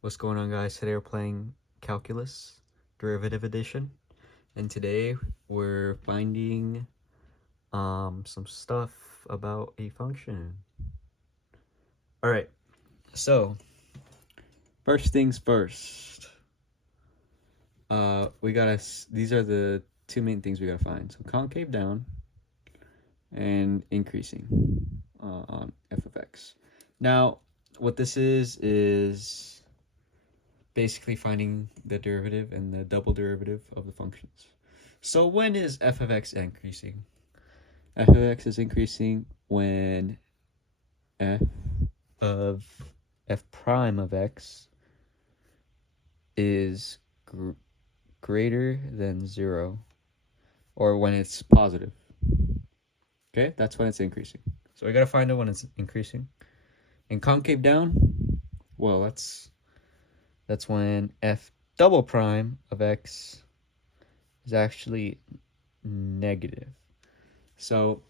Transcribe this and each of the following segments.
What's going on, guys? Today we're playing Calculus Derivative Edition, and today we're finding some stuff about a function. All right, so first things first. We gotta. These are the two main things we gotta find. So concave down and increasing on f of x. Now, what this is basically finding the derivative and the double derivative of the functions. So when is f of x increasing? F of x is increasing when f prime of x is greater than 0, or when it's positive. Okay, that's when it's increasing. So we gotta find out when it's increasing. And concave down, well, that's when f double prime of x is actually negative. So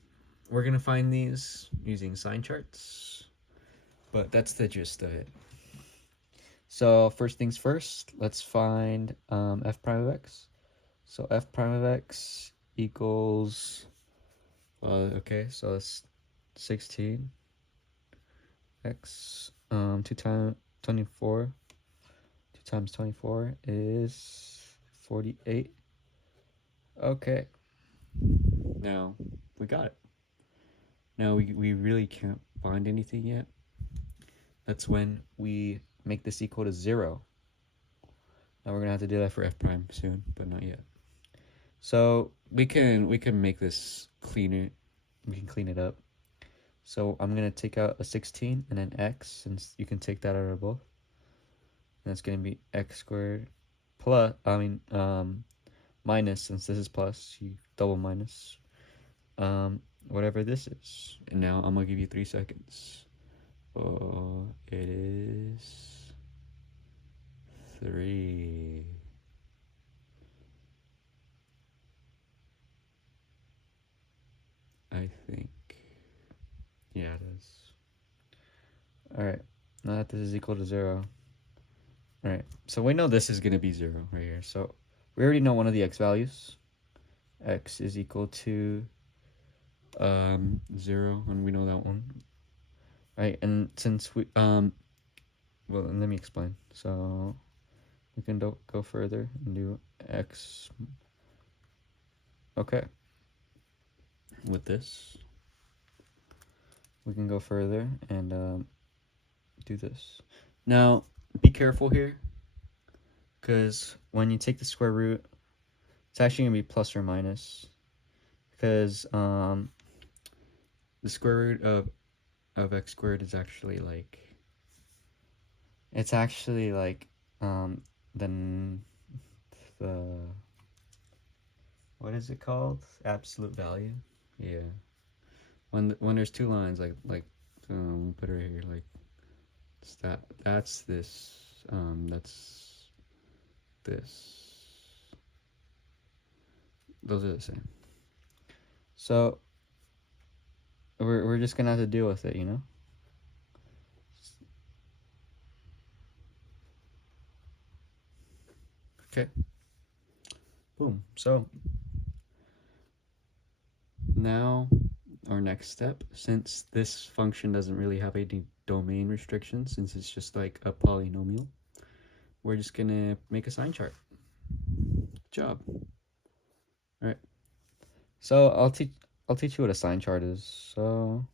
we're going to find these using sign charts, but that's the gist of it. So first things first, let's find f prime of x. So f prime of x equals, okay, so it's 16 x 2 times 24. 2 times 24 is 48. Okay, now we got it. Now we really can't find anything yet. That's when we make this equal to 0. Now we're gonna have to do that for f prime soon, but not yet. So we can make this cleaner. We can clean it up. So I'm gonna take out a 16 and an x, since you can take that out of both. And it's gonna be x squared plus, minus, since this is plus, you double minus whatever this is. And now I'm gonna give you 3 seconds. Oh, it is 3. I think. Yeah, it is. Alright, now that this is equal to 0. Alright, so we know this is gonna be 0 right here. So we already know one of the x values. X is equal to 0, and we know that one. Right, and since we well, let me explain. So we can go further and do x. Okay, with this we can go further and do this. Now be careful here, because when you take the square root, it's actually gonna be plus or minus, because the square root of x squared is actually like, it's actually like then the, what is it called, absolute value. Yeah, when there's two lines, like we'll put it right here, like that's this, that's this, those are the same. So we're just gonna have to deal with it, you know. Okay, boom. So now our next step, since this function doesn't really have any domain restrictions, since it's just like a polynomial, we're just gonna make a sign chart. Good job. All right, so I'll teach you what a sign chart is. So,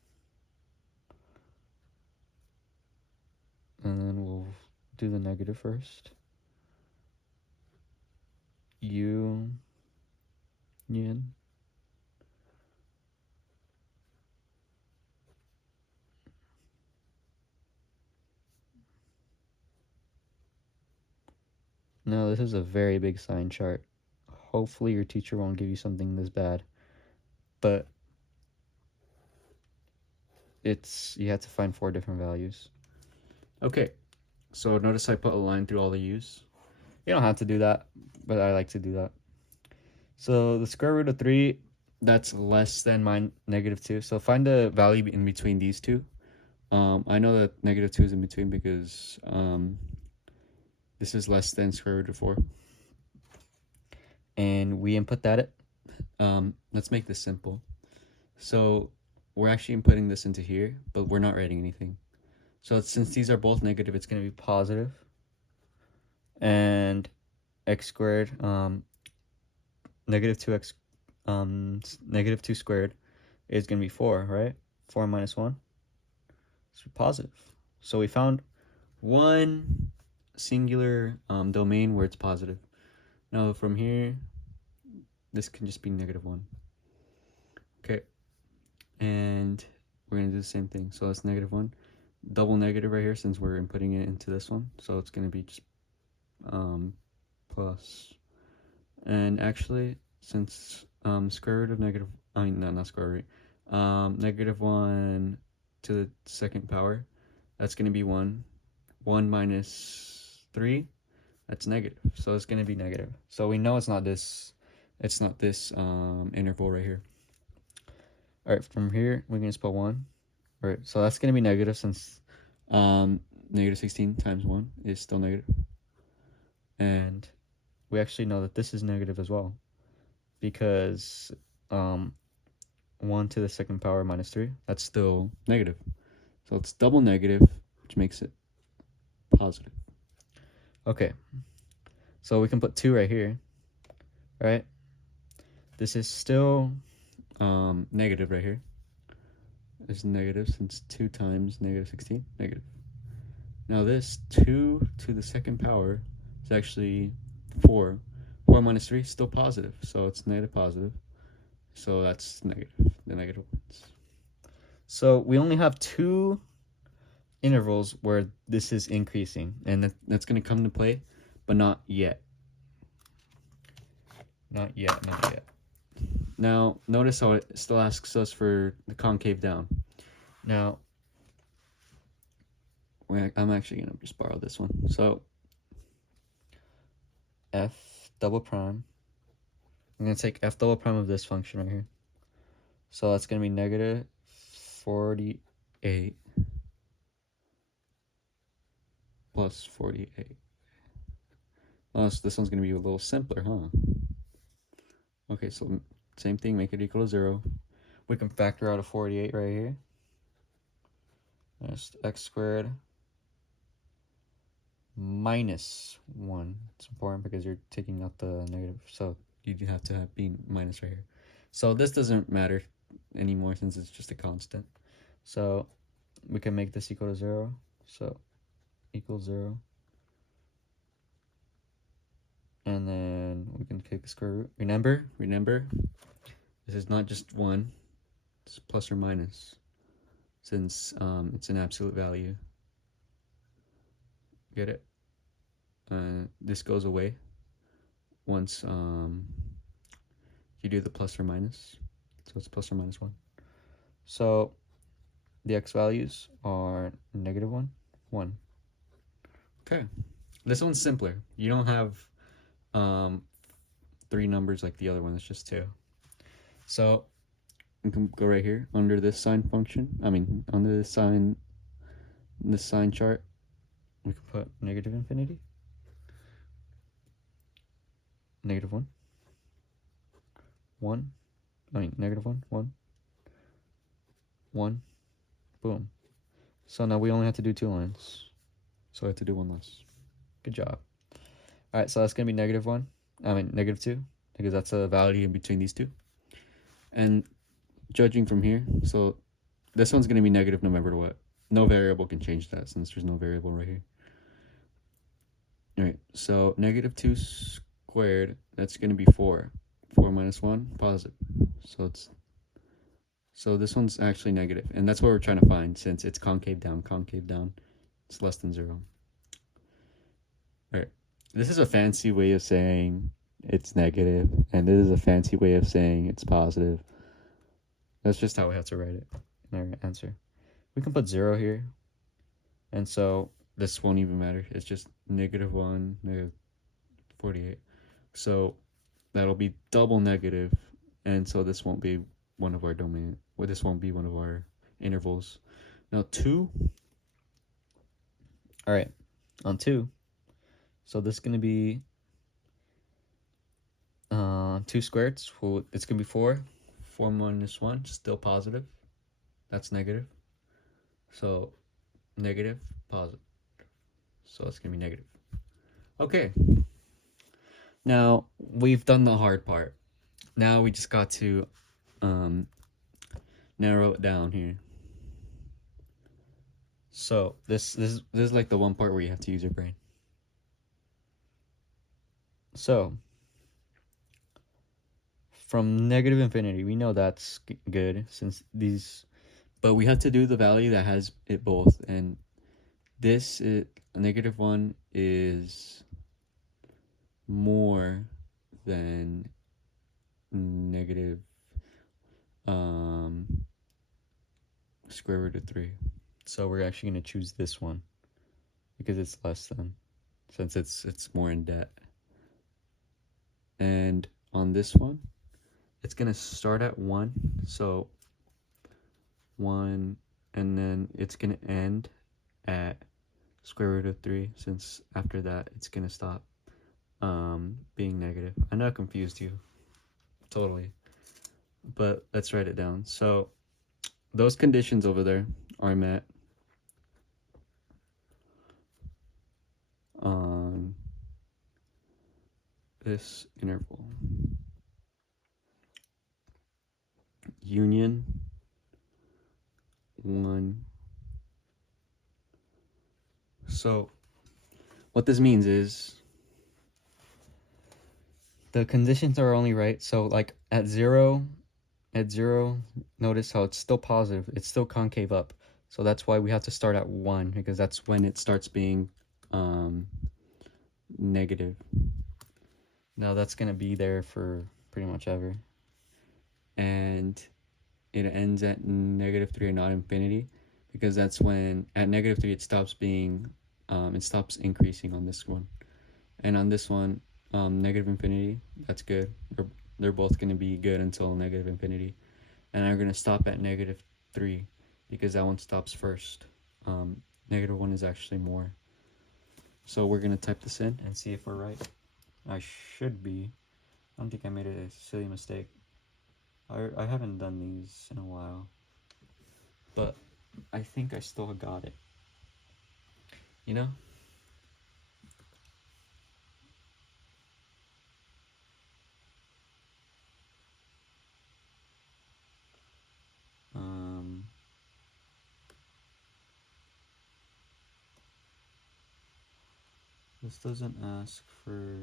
and then we'll do the negative first. Union. Now this is a very big sign chart. Hopefully your teacher won't give you something this bad, but you have to find 4 different values. Okay, so notice I put a line through all the u's. You don't have to do that, but I like to do that. So the square root of 3, that's less than negative 2. So find the value in between these two. I know that negative 2 is in between because this is less than square root of 4. And we input that. Let's make this simple. So we're actually inputting this into here, but we're not writing anything. So since these are both negative, it's going to be positive. And x squared, negative 2x, negative 2 squared is going to be 4, right? 4 minus 1 is positive. So we found one singular domain where it's positive. Now from here, this can just be negative 1. Okay. And we're going to do the same thing. So that's negative 1. Double negative right here since we're inputting it into this one. So it's going to be just plus. And actually, since square root of negative, not square root, negative 1 to the second power, that's going to be 1. 1 minus 3, that's negative. So it's going to be negative. So we know it's not this interval right here. All right, from here, we can just put 1. All right, so that's going to be negative since negative 16 times 1 is still negative. And we actually know that this is negative as well because 1 to the second power minus 3, that's still negative. So it's double negative, which makes it positive. Okay, so we can put 2 right here, right? This is still negative right here. It's negative since 2 times negative 16, negative. Now this 2 to the second power is actually 4. 4 minus 3 is still positive, so it's negative positive. So that's negative, the negative ones. So we only have 2 intervals where this is increasing, and that's going to come into play, but not yet. Not yet. Now, notice how it still asks us for the concave down. Now, I'm actually going to just borrow this one. So, f double prime. I'm going to take f double prime of this function right here. So that's going to be negative 48 plus 48. Well, so this one's going to be a little simpler, huh? Okay, so same thing, make it equal to 0. We can factor out a 48 right here. That's x squared minus 1. It's important because you're taking out the negative, so you do have to be minus right here. So this doesn't matter anymore since it's just a constant. So we can make this equal to 0. So equals 0. And then we can take the square root. Remember, this is not just 1, it's plus or minus, since it's an absolute value. Get it? This goes away once you do the plus or minus, so it's plus or minus 1. So the x values are negative 1, 1. Okay, this one's simpler. You don't have 3 numbers like the other one, it's just 2. So we can go right here under this sign function. Under this sign chart, we can put negative infinity, negative 1, 1, negative 1, 1, 1, boom. So now we only have to do 2 lines. So I have to do 1 less. Good job. All right, so that's going to be negative 1. Negative 2, because that's a value in between these two. And judging from here, so this one's going to be negative no matter what. No variable can change that since there's no variable right here. All right, so negative 2 squared, that's going to be 4. 4 minus 1, positive. So this one's actually negative, and that's what we're trying to find since it's concave down, it's less than 0. All right, this is a fancy way of saying it's negative, and this is a fancy way of saying it's positive. That's just how we have to write it in our answer. We can put 0 here, and so this won't even matter. It's just negative 1, negative 48. So that'll be double negative, and so this won't be one of our domain. Well, this won't be one of our intervals. Now 2. All right, on 2, So this is going to be 2 squared. So it's going to be 4. 4 minus 1, still positive. That's negative. So negative, positive. So it's going to be negative. Okay. Now we've done the hard part. Now we just got to narrow it down here. So this is like the one part where you have to use your brain. So from negative infinity, we know that's good since these, but we have to do the value that has it both, and this is -1 is more than negative square root of 3. So we're actually going to choose this one because it's less than, since it's more in debt. And on this one, it's going to start at 1. So 1, and then it's going to end at square root of 3, since after that it's going to stop being negative. I know I confused you totally, but let's write it down. So those conditions over there are met on this interval. Union 1. So what this means is the conditions are only right. So like at 0, notice how it's still positive. It's still concave up. So that's why we have to start at 1, because that's when it starts being negative. Now that's going to be there for pretty much ever. And it ends at -3 and not infinity, because that's when at -3 it stops being, it stops increasing on this one. And on this one, negative infinity, that's good. They're both going to be good until negative infinity. And I'm going to stop at -3 because that one stops first. -1 is actually more. So we're going to type this in and see if we're right. I should be. I don't think I made a silly mistake. I haven't done these in a while, but I think I still got it. You know? This doesn't ask for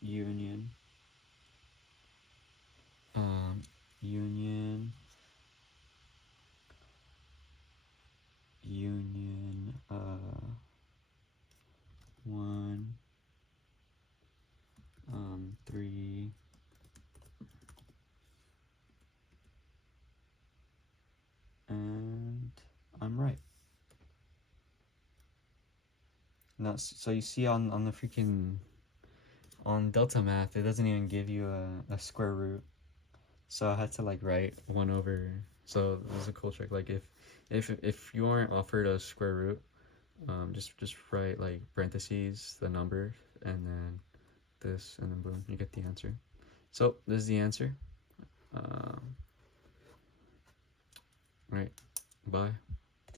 union. Union 1 3 and I'm right. Now, so you see on the freaking on Delta Math, it doesn't even give you a square root. So I had to like write 1 over. So this is a cool trick. Like if you aren't offered a square root, just write like parentheses the number and then this, and then boom, you get the answer. So this is the answer. Right. Bye.